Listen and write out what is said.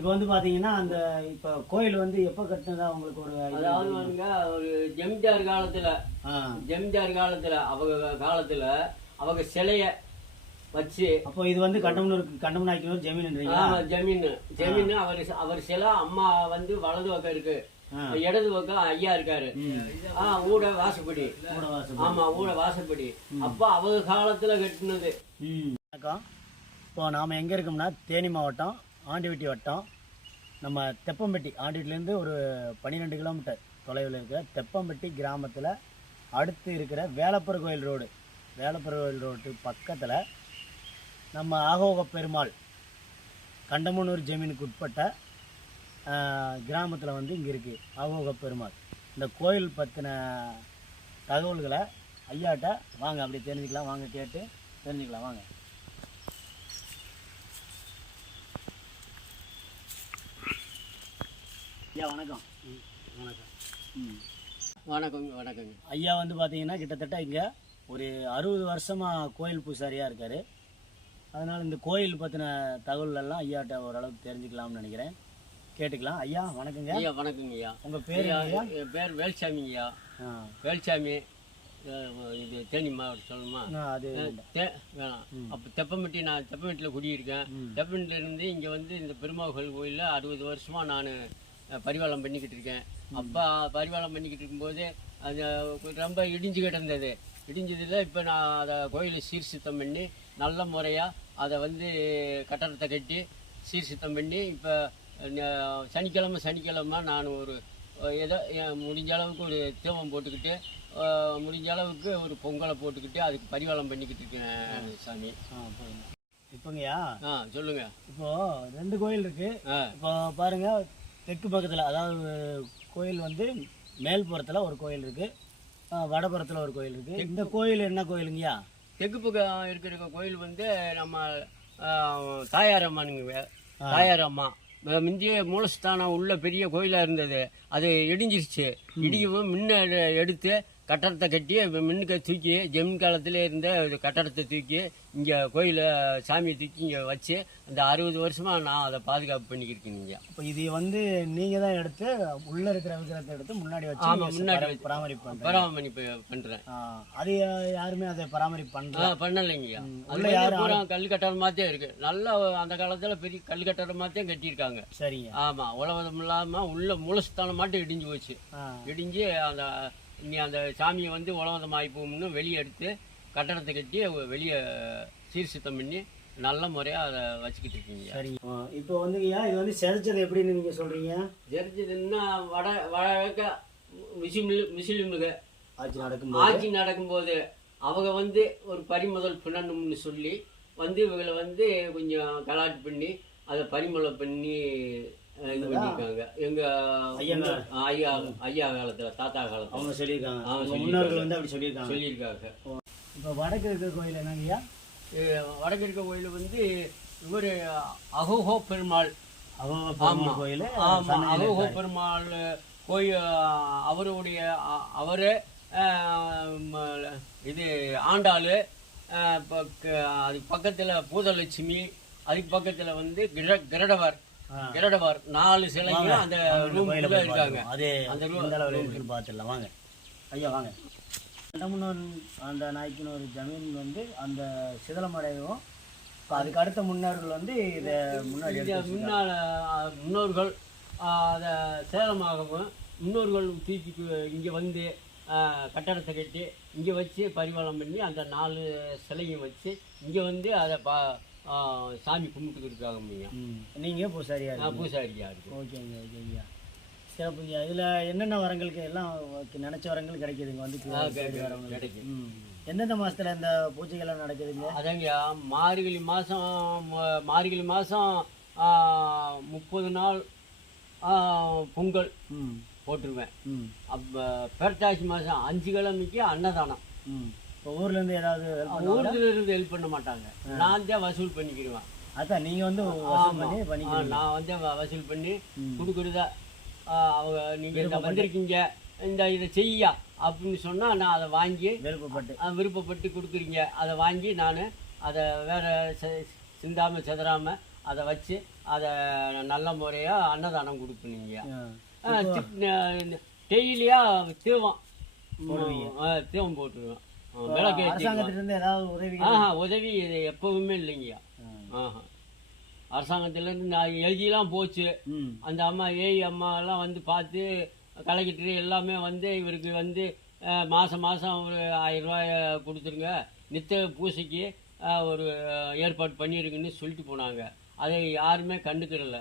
இப்போ வந்து பாத்தீங்கன்னா அந்த இப்போ கோயில் வந்து எப்போ கட்டினதா உங்களுக்கு ஒரு அதாவது வந்துங்க ஒரு ஜமீன்தார் காலத்துல அவங்க சிலைய வச்சு. அப்போ இது வந்து கண்டமனூர் ஜமீன்ன்றீங்களா? ஜமீன் அவர் சிலை அம்மா வந்து வலது பக்கம் இருக்கு, இடது பக்கம் ஐயா இருக்காரு. ஊட வாசப்படி. ஆமா, ஊட வாசப்படி. அப்ப அவங்க காலத்துல கட்டினது. வணக்கம். இப்போ நாம எங்க இருக்கோம்னா தேனி மாவட்டம் ஆண்டிவட்டி வட்டம், நம்ம தெப்பம்பட்டி, ஆண்டிவட்டிலேருந்து ஒரு 12 கிலோமீட்டர் தொலைவில் இருக்கிற தெப்பம்பட்டி கிராமத்தில் அடுத்து இருக்கிற வேலப்பர் கோயில் ரோடு பக்கத்தில் நம்ம ஆகோக பெருமாள் கண்டமனூர் ஜமீனுக்கு உட்பட்ட கிராமத்தில் வந்து இங்கே இருக்குது ஆகோக பெருமாள். இந்த கோயில் பற்றின தகவல்களை ஐயாட்ட வாங்க அப்படி தெரிஞ்சுக்கலாம், வாங்க கேட்டு தெரிஞ்சுக்கலாம் வாங்க. ஐயா வணக்கம். வணக்கம். ஐயா வந்து பார்த்தீங்கன்னா கிட்டத்தட்ட இங்கே ஒரு 60 வருஷமாக கோயில் பூசாரியாக இருக்கார். அதனால் இந்த கோயில் பற்றின தகவல் எல்லாம் ஐயாட்ட ஓரளவுக்கு தெரிஞ்சுக்கலாம்னு நினைக்கிறேன், கேட்டுக்கலாம். ஐயா வணக்கங்க. ஐயா வணக்கங்க ஐயா. உங்கள் பேர்? என் பேர் வேல்சாமிங்க ஐயா. வேல்சாமி. இது தேனி மாவட்டம் சொல்லணுமா? அது வேணாம். அப்போ நான் தெப்பம்பட்டியில் குடியிருக்கேன். தெப்பம்பட்டிலேருந்து இங்கே வந்து இந்த பெருமாள் கோயிலில் 60 வருஷமாக நான் பரிவாளம் பண்ணிக்கிட்டு இருக்கேன். அப்பா பரிவாளம் பண்ணிக்கிட்டு இருக்கும்போது அது ரொம்ப இடிஞ்சு கிடந்தது. இடிஞ்சதில் இப்போ நான் அதை கோயிலை சீர்சுத்தம் பண்ணி நல்ல முறையாக அதை வந்து கட்டடத்தை கட்டி சீர்சுத்தம் பண்ணி இப்போ சனிக்கிழமை நான் ஒரு ஏதோ முடிஞ்ச அளவுக்கு ஒரு தீபம் போட்டுக்கிட்டு, முடிஞ்ச அளவுக்கு ஒரு பொங்கலை போட்டுக்கிட்டு அதுக்கு பரிவாளம் பண்ணிக்கிட்டு இருக்கேன் சாமி. இப்போங்கய்யா சொல்லுங்க. இப்போது 2 கோயில் இருக்குது. இப்போ பாருங்கள், தெற்கு பக்கத்தில் அதாவது கோயில் வந்து மேல்புறத்தில் ஒரு கோயில் இருக்குது, வடபுறத்தில் ஒரு கோயில் இருக்குது. இந்த கோயில் என்ன கோயிலுங்கய்யா? தெற்கு பக்கம் இருக்கிற கோயில் வந்து நம்ம தாயாரம்மானுங்க. தாயாரம்மா முந்தைய மூலஸ்தானம் உள்ள பெரிய கோயிலாக இருந்தது. அது இடிஞ்சிருச்சு. இடிக்கவும் முன்ன எடுத்து கட்டடத்தை கட்டி மின்னுக்கு தூக்கி ஜமீன் காலத்தில் இருந்த கட்டடத்தை தூக்கி இங்கே கோயிலை சாமியை தூக்கி இங்கே வச்சு அந்த 60 வருஷமாக நான் அதை பாதுகாப்பு பண்ணிக்கிருக்கேன். இப்போ இது வந்து நீங்கள் தான் எடுத்து உள்ளே இருக்கிற விக்கிரத்தை எடுத்து முன்னாடி வச்சு முன்னாடி பராமரிப்பு பண்ணுறேன். அது யாருமே அதை பராமரிப்பு பண்ணலைங்க. அதில் யாரும் கல் கட்டடமாத்தே இருக்கு. நல்லா அந்த காலத்தில் பெரிய கல் கட்டடமாத்தையும் கட்டியிருக்காங்க. சரிங்க. ஆமாம், உலகம் இல்லாமல் உள்ள மூலஸ்தானம் மட்டும் இடிஞ்சு போச்சு. இடிஞ்சு அந்த சாமியை வந்து உலகம் ஆகிப்போம்னு வெளியே எடுத்து கட்டடத்தை கட்டி வெளியே சீர்சுத்தம் பண்ணி நல்ல முறையாக அதை வச்சுக்கிட்டு இருக்கீங்க. சரி. இப்போ வந்துங்கய்யா, இது வந்து செதைச்சது எப்படின்னு நீங்கள் சொல்கிறீங்க? செதைச்சதுன்னா வடக்க முஸ்லீமுக ஆட்சி நடக்கும்போது அவங்க வந்து ஒரு பறிமுதல் பின்னணும்னு சொல்லி வந்து இவங்களை வந்து கொஞ்சம் கலாட்டு பண்ணி அதை பறிமுதல் பண்ணி இது பண்ணியிருக்காங்க. எங்க ஐயா காலத்துல, தாத்தா காலத்துல அவங்க சொல்லியிருக்காங்க, முன்னோர்கள் வந்து அப்படி சொல்லியிருக்காங்க. இப்போ வடக்கு இருக்க கோயில் என்னங்கய்யா? வடக்கு இருக்க கோயில் வந்து இவர் அகோகோ பெருமாள் கோயில். அகோகோ பெருமாள் கோயில் அவருடைய அவரு இது ஆண்டாளு. அதுக்கு பக்கத்துல பூதலட்சுமி, அதுக்கு பக்கத்துல வந்து கிரடவர் 4 சிலைங்க அந்த ரூம்ல இருக்காங்க. அந்த ரூம் பார்த்துடலாம் வாங்க. ஐயா வாங்க. கண்டமனூர் அந்த நாய்க்கினூர் ஜமீன் வந்து அந்த சிதலமடையவும் அதுக்கு அடுத்த முன்னோர்கள் வந்து இதை முன்னோர்கள் அதை சேலமாகவும் முன்னோர்கள் தூக்கி இங்கே வந்து கட்டடத்தை கட்டி இங்கே வச்சு பரிவாளம் பண்ணி அந்த 4 சிலையும் வச்சு இங்கே வந்து அதை சாமி கும்பிட்டுக்கிட்டு இருக்காங்க. நீங்கள் பூசாரியா இருக்கு. ஓகேங்க. சிறப்புங்க. இதில் என்னென்ன வரங்களுக்கு எல்லாம் நினச்ச வரங்கள் கிடைக்குதுங்க வந்து கிடைக்கும். எந்தெந்த மாதத்தில் இந்த பூஜைகள்லாம் நடக்குதுங்க? அதாங்க மார்கழி மாதம் 30 நாள் பொங்கல் போட்டுருவேன். அப்போ புரட்டாசி மாதம் 5 கிழமைக்கு அன்னதானம். இப்போ ஊர்லேருந்து ஏதாவது ஊர்லேருந்து ஹெல்ப் பண்ண மாட்டாங்க, நான் தான் வசூல் பண்ணிக்கிடுவேன். அதான் நீங்கள் வந்து நான் வந்து வசூல் பண்ணி கொடுக்குறதா அவங்க நீங்கள் வந்திருக்கீங்க இந்த இதை செய்யா அப்படின்னு சொன்னால் நான் அதை வாங்கி விருப்பப்பட்டு கொடுக்குறீங்க. அதை வாங்கி நான் அதை வேற சிந்தாமல் செதறாமல் அதை வச்சு அதை நல்ல முறையாக அன்னதானம் கொடுப்பீங்க. டெய்லியாக தீவம் தீவம் போட்டுருவேன். விளக்கு அரசாங்கத்திலிருந்து ஏதாவது உதவி? உதவி இது எப்பவுமே இல்லைங்கய்யா. அரசாங்கத்திலேருந்து நான் எழுதிலாம் போச்சு. அந்த அம்மா அம்மாலாம் வந்து பார்த்து கலெக்டர் எல்லாமே வந்து இவருக்கு வந்து மாதம் ஒரு 1000 ரூபாய் கொடுத்துருங்க, நித்த பூசைக்கு ஒரு ஏற்பாடு பண்ணியிருக்குன்னு சொல்லிட்டு போனாங்க. அதை யாருமே கண்டுக்கிறல.